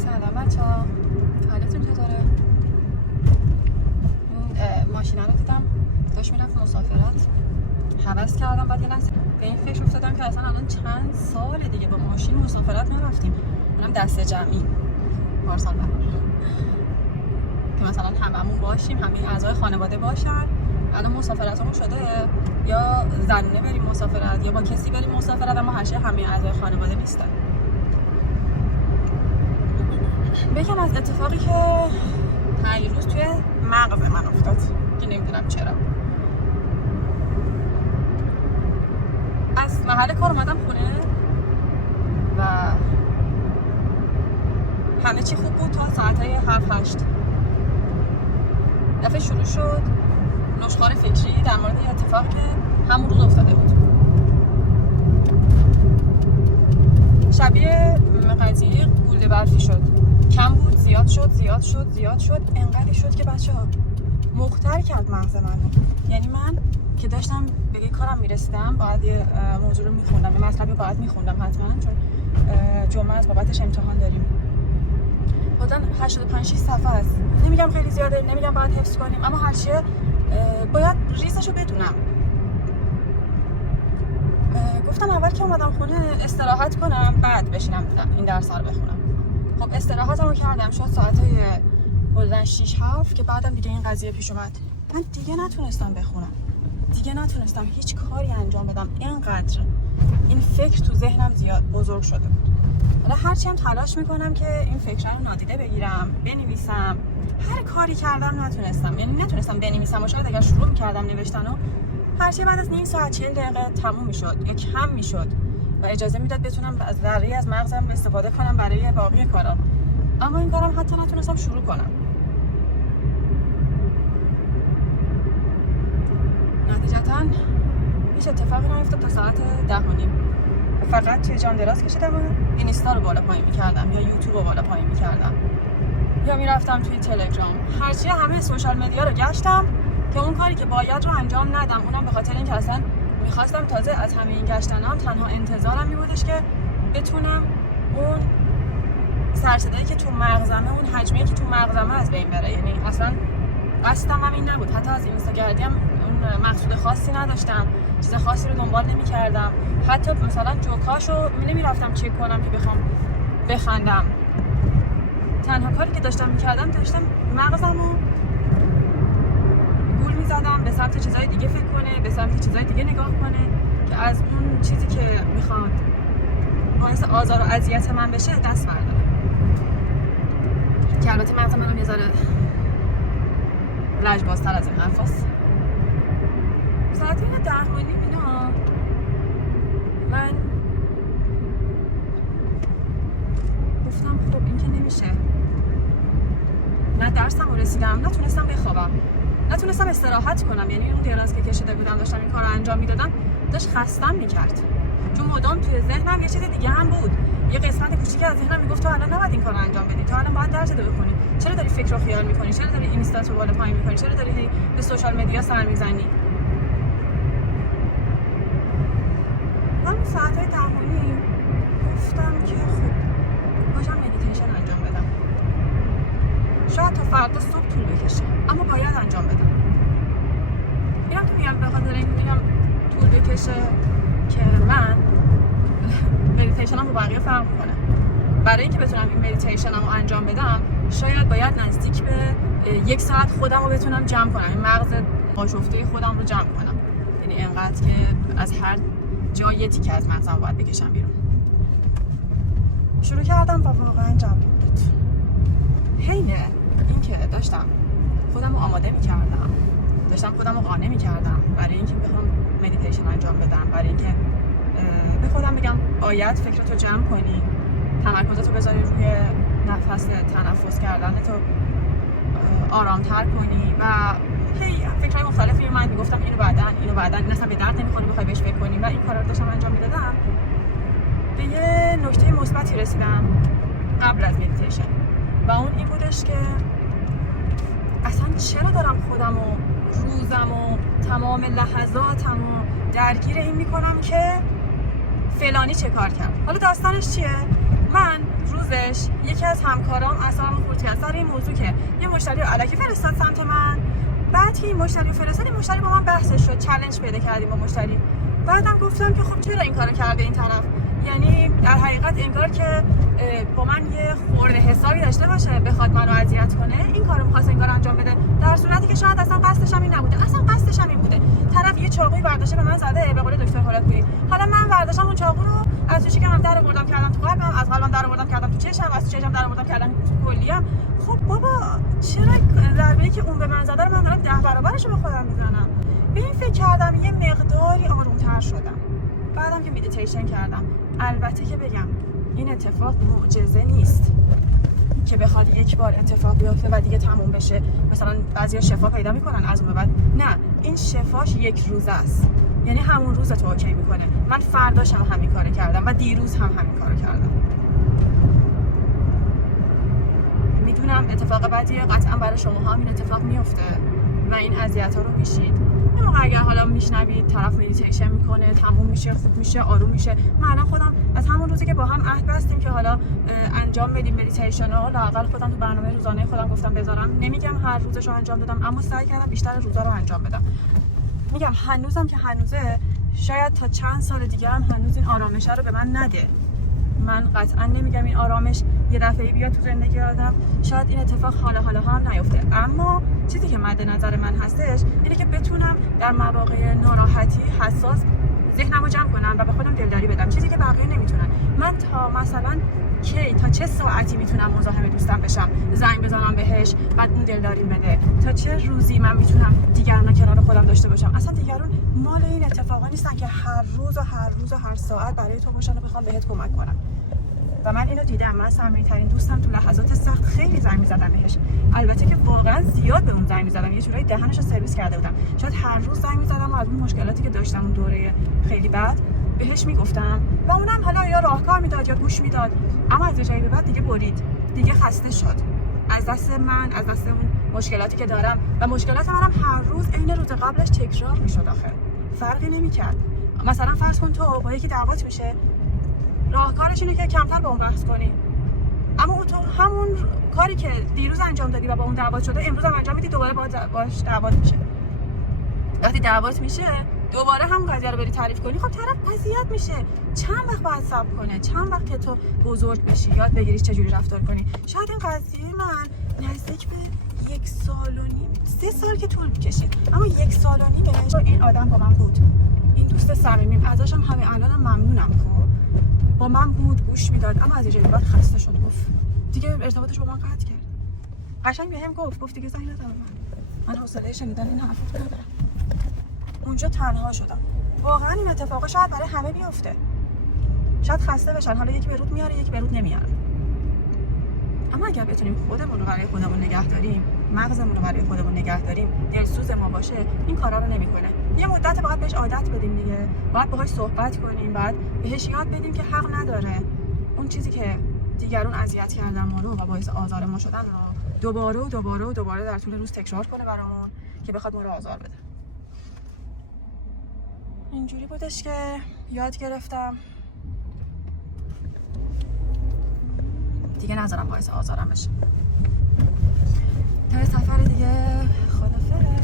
سلام بچه‌ها، حالتون چطوره؟ ماشینا رو دیدم داشت میرفت مسافرت، هوس کردم. بعد یه لحظه به این فکر افتادم که اصلا الان چند سال دیگه با ماشین مسافرت نرفتیم. منم دسته جمعی پارسال بهار که مثلا هممون باشیم، همه اعضای خانواده باشن. الان مسافرتمون شده یا زنونه بریم مسافرت یا با کسی بریم مسافرت، اما هر همه اعضای خانواده نیستن. بگم از اتفاقی که پیروز توی مغز من افتاد که نمیدونم چرا. از محل کار اومدم خونه و همه چی خوب بود تا ساعتهای 7-8. دفعه شروع شد نشخوار فکری در مورد یه اتفاقی که همون روز افتاده بود. شبیه قضیه گوله برفی شد، کم بود زیاد شد انقدری شد که بچه‌ها مختل کرد مغز منو. یعنی من که داشتم به یه کارم میرسیدم، باید یه موضوع رو میخوندم، یه مطلبی باید میخوندم حتما، چون جمعه از بابتش امتحان داریم. بودن 85-6 صفحه است. نمیگم خیلی زیاده، نمیگم باید حفظ کنیم، اما هرچیه باید ریزشو بدونم. گفتم اول که اومدم خونه استراحت کنم، بعد بشینم این درس رو بخونم. خب استراحتمو کردم، شد ساعتای حدوداً 6-7 که بعدم دیگه این قضیه پیش اومد. من دیگه نتونستم بخونم، دیگه نتونستم هیچ کاری انجام بدم. اینقدر این فکر تو ذهنم زیاد بزرگ شده بود. حالا هرچی هم تلاش میکنم که این فکر رو نادیده بگیرم، بنویسم، هر کاری کردم نتونستم. یعنی نتونستم بنویسم و شاید اگر شروع میکردم نوشتنو هرچی بعد از نیم ساعت 40 دقیقه تموم میشد یا کم میشد و اجازه میداد بتونم از ذره از مغزم استفاده کنم برای باقی کارا. اما این کارم حتی نتونستم شروع کنم. نتیجتاً هیچ اتفاقی نیفتاد تا ساعت 10:30. فقط توی جان دراز کشیدم و اینستا رو بالا پایین میکردم یا یوتیوب رو بالا پایین میکردم یا میرفتم توی تلگرام. هرچی همه سوشال مدیا رو گشتم که اون کاری که باید رو انجام ندم. اونم به خاطر اینکه اصلا میخواستم تازه از همه این گشتنام تنها انتظارم میبودش که بتونم اون سرصدایی که تو مغزمه، اون حجمی که تو مغزمه از بین بره. یعنی اصلا قصدم هم این نبود. حتی از اینستاگرام اون مقصود خاصی نداشتم، چیز خاصی رو دنبال نمی‌کردم. حتی مثلا جوکاشو نمی‌رفتم چک کنم که بخوام بخندم. تنها کاری که داشتم داشتم مغزمو گول می‌زدم به سمت چیزای دیگه فکر کنه، به سمت چیزای دیگه نگاه کنه که از اون چیزی که میخواد باعث آزار و اذیت من بشه دست برداره. که البته مغز منم یه ذره لجبازتر از این حرفاست. ساعت اینه 10:30 اینا من گفتم خب این که نمیشه. نه درسم رو رسیدم، نتونستم بخوابم، نتونستم استراحت کنم. یعنی اون دراز که کشیده بودم داشتم این کار رو انجام میدادم داشت خستم میکرد، چون مدام توی ذهنم یه چیز دیگه هم بود. یه قسمت کوچیکی از ذهنم میگفت تو الان نباید این کار رو انجام بدی، تو الان باید درس رو بخونی، چرا داری فکر و خیال میکنی، چرا داری اینستا رو بالا پایین میکنی، چرا داری به سوشال مدیا سر میزنی. همون ساعتای 10:30 گفتم که خب باشم مدیتیشن انجام بدم. شاید تا فردا صبح طول بکشه، اما باید انجام بدم. اینم که میگم به خاطر این میگم طول بکشه که من مدیتیشنم با بقیه فرق کنه. برای اینکه بتونم این مدیتیشنم رو انجام بدم شاید باید نزدیک به 1 ساعت خودم رو بتونم جمع کنم، این مغز آشفته خودم رو جمع کنم. یعنی انقدر که از هر جای یه تیکه از مغزم باید بکشم بیرون. شروع کردم و واقعا جواب بود. حین اینکه داشتم خودم رو آماده می‌کردم، داشتم خودم رو قانع می‌کردم برای اینکه بخوام مدیتیشن انجام بدم، برای اینکه به خودم بگم باید فکرتو جمع کنی، تمرکزتو بذاری روی نفس تنفس کردنتو آرام‌تر کنی و هی فکرهای مختلفی من میگفتم اینو بعداً این اصلا به درد نمیخوره بخوای بهش فکر کنی و این کارا رو داشتم انجام میدادم. به یه نکته مثبتی رسیدم قبل از مدیتیشن و اون این بودش که اصلا چرا دارم خودم و روزم و تمام لحظاتم و درگیر این میکنم که فلانی چه کار کرد. حالا داستانش چیه؟ من روزش یکی از همکارام اصلا خورد کرد سر این موضوع که یه مشتری الکی فرستاد سمت من. بعد که این مشتری فرستاد، این مشتری با من بحثش شد، چالش پیدا کردیم با مشتری. بعدم گفتم که خب چرا این کارو کرده این طرف؟ یعنی در حقیقت انگار که با من یه خورده حسابی داشته باشه، بخواد منو اذیت کنه، این کارو می‌خواست انگار انجام بده، در صورتی که شاید اصلا قصدش هم این نبوده. اصلا قصدش هم این بوده طرف یه چاقوی برداشته به من زده، به قول دکتر هولادپوری. حالا من برداشتم اون چاقو رو از تو شکمم در آوردم کردم تو قلبم، از قلبم در آوردم کردم تو چشم، از چشم در آوردم کردم تو کلیم. خب بابا چرا ضربه‌ای که اون به من زده رو من دارم 10 برابرش رو به خودم میزنم؟ به این فکر کردم، یه مقداری آروم‌تر شدم. بعدم که مدیتیشن کردم. البته که بگم این اتفاق معجزه نیست که بخواد یک بار اتفاق بیفته و دیگه تموم بشه. مثلا بعضیا شفا پیدا میکنن از اون به بعد. نه، این شفاش یک روزه است. یعنی همون روز تو اوکی میکنه. من فرداش هم همین کارو کردم و دیروز هم همین کارو کردم. میدونم اتفاق بعدی قطعا برای شما هم این اتفاق میفته و این اذیت‌ها رو میشید. اگر حالا میشنوید طرف مدیتیشن میکنه، تموم میشه، خوب میشه، آروم میشه. من الان خودم از همون روزی که با هم عهد بستیم که حالا انجام بدیم مدیتیشن رو، لااقل خودم تو برنامه روزانه خودم گفتم بذارم. نمیگم هر روزش رو انجام دادم، اما سعی کردم بیشتر روزا رو انجام بدم. میگم هنوزم که هنوزه، شاید تا چند سال دیگه هم هنوز این آرامش رو به من نده. من قطعا نمیگم این آرامش یه دفعه‌ای بیاد تو زندگی آدم، شاید این اتفاق حالا هم نیفته، اما چیزی که مد نظر من هستش اینه که بتونم در مواقع ناراحتی حساس ذهنمو جمع کنم و به خودم دلداری بدم، چیزی که بقیه نمیتونن. من تا مثلا تا چه ساعتی میتونم مزاحم دوستم بشم، زنگ بزنم بهش بعد اون دلداری بده، تا چه روزی من میتونم دیگران کنار خودم داشته باشم. اصلا دیگران مال این اتفاقا نیستن که هر روز و هر ساعت برای تو باشن و بخوام بهت کمک کنم. و من اینو دیدم. من صمیمی‌ترین دوستم تو لحظات سخت خیلی زنگ می‌زدم بهش. البته که واقعا زیاد به اون زنگ می‌زدم، یه جورایی دهنشو سرویس کرده بودم. شاید هر روز زنگ می‌زدم و از اون مشکلاتی که داشتم اون دوره خیلی بد بهش میگفتم و اونم حالا یا راهکار میداد یا گوش میداد. اما از جایی به بعد دیگه برید، دیگه خسته شد از دست من، از دست اون مشکلاتی که دارم. و مشکلات منم هر روز عین روز قبلش تکرار میشد. آخه فرقی نمی‌کرد. مثلا فرض کن تو با یکی دعوات میشه، راهکارش اینه که کمتر با اون بحث کنی، اما اون تو همون کاری که دیروز انجام دادی و با اون دعوات شده امروز هم انجام میدی، دوباره باهاش دعوات میشه. وقتی دعوات میشه دوباره هم قضیه رو بری تعریف کنی، خب طرف اذیت میشه. چند وقت باید صبر کنه؟ چند وقت که تو بزرگ بشی، یاد بگیری چجوری رفتار کنی؟ شاید این قضیه من نزدیک به 1.5 سال 3 سال که طول میکشید، اما 1 سال و نیم این آدم با من بود. این دوست صمیمیم، ازشم همین الانم ممنونم. با من بود، گوش میداد، اما از یه جایی بعد خسته شد، گفت دیگه ارتباطش با من قطع کرد. قشنگ بهم گفت دیگه زنگ نزن. من حوصله شنیدن این حرفا ندارم. اونجا تنها شدم. واقعا این اتفاقا شاید برای همه بیفته. شاید خسته بشن، حالا یکی به رود میاره، یکی به رود نمیاره. اما اگر بتونیم خودمون رو برای خودمون نگه داریم، مغزمون رو برای خودمون نگه داریم، دلسوز ما باشه، این کارا رو نمیکنه. یه مدت باید بهش عادت بدیم دیگه. باید باهاش صحبت کنیم، باید بهش یاد بدیم که حق نداره اون چیزی که دیگران اذیت کردن ما رو و باعث آزار ما شدن رو دوباره در طول روز تکرار کنه برامون که بخواد ما رو آزار بده. اینجوری بودش که یاد گرفتم دیگه نذارم باعث آزارم بشه. تا سفر دیگه، خدافظ.